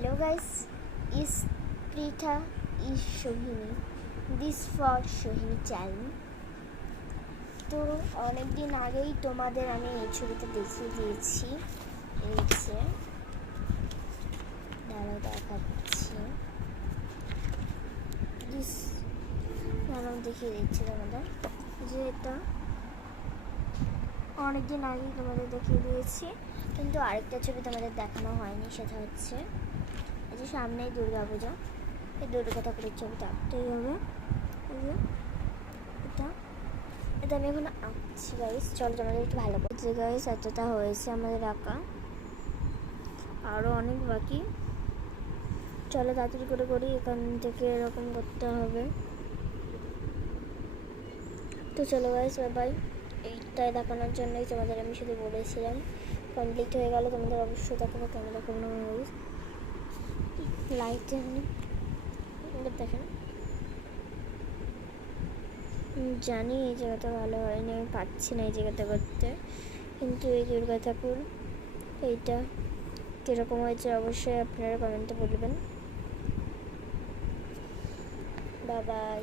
Hello guys, is Prita is Shohini. This for Shohini channel. তো অনেকদিন আগেই তোমাদের আমি এই ছবিটা দেখিয়ে দিয়েছি। এই যে দাঁড়াও দেখাচ্ছি, দেখিয়ে দিচ্ছি তোমাদের যে এটা অনেকদিন আগেই তোমাদের দেখিয়ে দিয়েছি, কিন্তু আরেকটা ছবি তোমাদের দেখানো হয়নি। সেটা হচ্ছে এই যে সামনেই দুর্গা পুজো, এই দুর্গা ঠাকুরের ছবিটা আঁকতেই হবে। এই যে এটা আমি এখন আঁকছি গাইস, চলো তোমাদের একটু ভালো করে। যে গাইস এতটা হয়েছে আমাদের আঁকা, আরও অনেক বাকি। চলো তাড়াতাড়ি করে করি, এখান থেকে এরকম করতে হবে। তো চলো গাইস, বাই বাই। এইটাই দেখানোর জন্যই তোমাদের আমি শুধু বলেছিলাম। কমপ্লিট হয়ে গেল, তোমাদের অবশ্যই দেখাবো। কেন দেখাবো না গাইস, লাইট দেখেন। জানি এই জায়গাটা ভালো হয়নি, আমি পাচ্ছি না এই জায়গাটা করতে, কিন্তু এই দুর্গা ঠাকুর এইটা কীরকম হয়েছে অবশ্যই আপনারা কমেন্টে বলবেন। Bye bye.